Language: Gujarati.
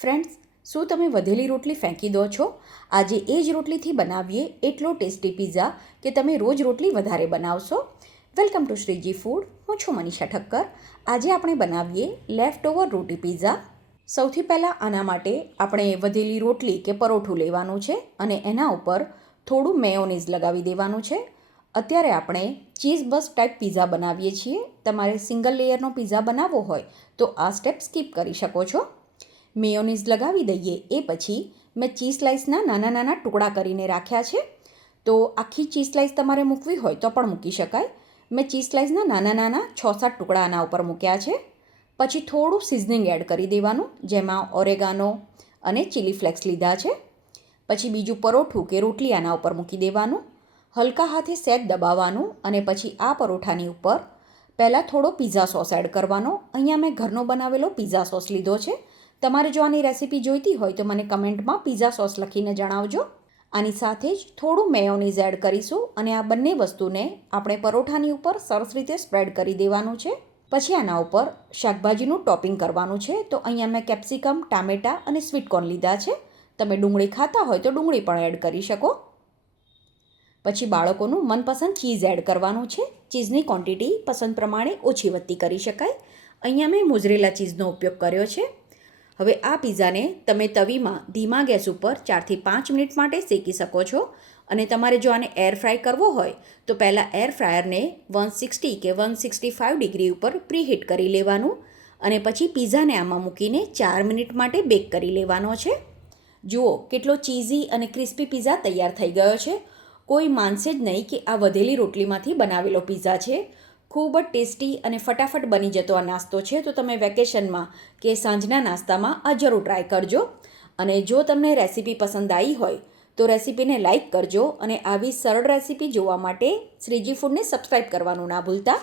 ફ્રેન્ડ્સ, શું તમે વધેલી રોટલી ફેંકી દો છો? આજે એ જ રોટલીથી બનાવીએ એટલો ટેસ્ટી પિઝા કે તમે રોજ રોટલી વધારે બનાવશો. Welcome to Shriji food. હું છું મનીષા ઠક્કર. આજે આપણે બનાવીએ લેફ્ટ ઓવર રોટી પિઝા. સૌથી પહેલાં આના માટે આપણે વધેલી રોટલી કે પરોઠું લેવાનું છે અને એના ઉપર થોડું મેયોનીઝ લગાવી દેવાનું છે. અત્યારે આપણે ચીઝ બસ ટાઈપ પિઝા બનાવીએ છીએ. તમારે સિંગલ લેયરનો પિઝા બનાવવો હોય તો આ સ્ટેપ સ્કીપ કરી શકો છો. મેયોનીઝ લગાવી દઈએ એ પછી મેં ચીઝ સ્લાઇસના નાના નાના ટુકડા કરીને રાખ્યા છે. તો આખી ચીઝ સ્લાઇસ તમારે મૂકવી હોય તો પણ મૂકી શકાય. મેં ચીઝ સ્લાઇસના નાના નાના 6-7 ટુકડા આના ઉપર મૂક્યા છે. પછી થોડું સિઝનિંગ એડ કરી દેવાનું, જેમાં ઓરેગાનો અને ચીલી ફ્લેક્સ લીધા છે. પછી બીજું પરોઠું કે રોટલી આના ઉપર મૂકી દેવાનું, હલકા હાથે સેજ દબાવવાનું અને પછી આ પરોઠાની ઉપર પહેલાં થોડો પિઝા સોસ એડ કરવાનો. અહીંયા મેં ઘરનો બનાવેલો પિઝા સોસ લીધો છે. તમારે જો આની રેસીપી જોઈતી હોય તો મને કમેન્ટમાં પિઝા સોસ લખીને જણાવજો. આની સાથે જ થોડું મેયોનીઝ એડ કરીશું અને આ બંને વસ્તુને આપણે પરોઠાની ઉપર સરસ રીતે સ્પ્રેડ કરી દેવાનું છે. પછી આના ઉપર શાકભાજીનું ટોપિંગ કરવાનું છે. તો અહીંયા મેં કેપ્સિકમ, ટામેટાં અને સ્વીટકોર્ન લીધા છે. તમે ડુંગળી ખાતા હોય તો ડુંગળી પણ એડ કરી શકો. પછી બાળકોનું મનપસંદ ચીઝ એડ કરવાનું છે. ચીઝની ક્વોન્ટિટી પસંદ પ્રમાણે ઓછી વધતી કરી શકાય. અહીંયા મેં મોઝરેલા ચીઝનો ઉપયોગ કર્યો છે. હવે આ પિઝાને તમે તવીમાં ધીમા ગેસ ઉપર 4 થી 5 મિનિટ માટે શેકી શકો છો. અને તમારે જો આને એર ફ્રાય કરવો હોય તો પહેલાં એર ફ્રાયરને 160 કે 165 ડિગ્રી ઉપર પ્રીહીટ કરી લેવાનું અને પછી પિઝાને આમાં મૂકીને 4 મિનિટ માટે બેક કરી લેવાનો છે. જુઓ કેટલો ચીઝી અને ક્રિસ્પી પિઝા તૈયાર થઈ ગયો છે. કોઈ માનશે જ નહીં કે આ વધેલી રોટલીમાંથી બનાવેલો પિઝા છે. ખૂબ જ ટેસ્ટી અને ફટાફટ બની જતો આ નાસ્તો છે. તો તમે વેકેશનમાં કે સાંજના નાસ્તામાં આ જરૂર ટ્રાય કરજો. અને જો તમને રેસીપી પસંદ આવી હોય તો રેસીપીને લાઇક કરજો અને આવી સરળ રેસીપી જોવા માટે શ્રીજી ફૂડને સબસ્ક્રાઈબ કરવાનું ના ભૂલતા.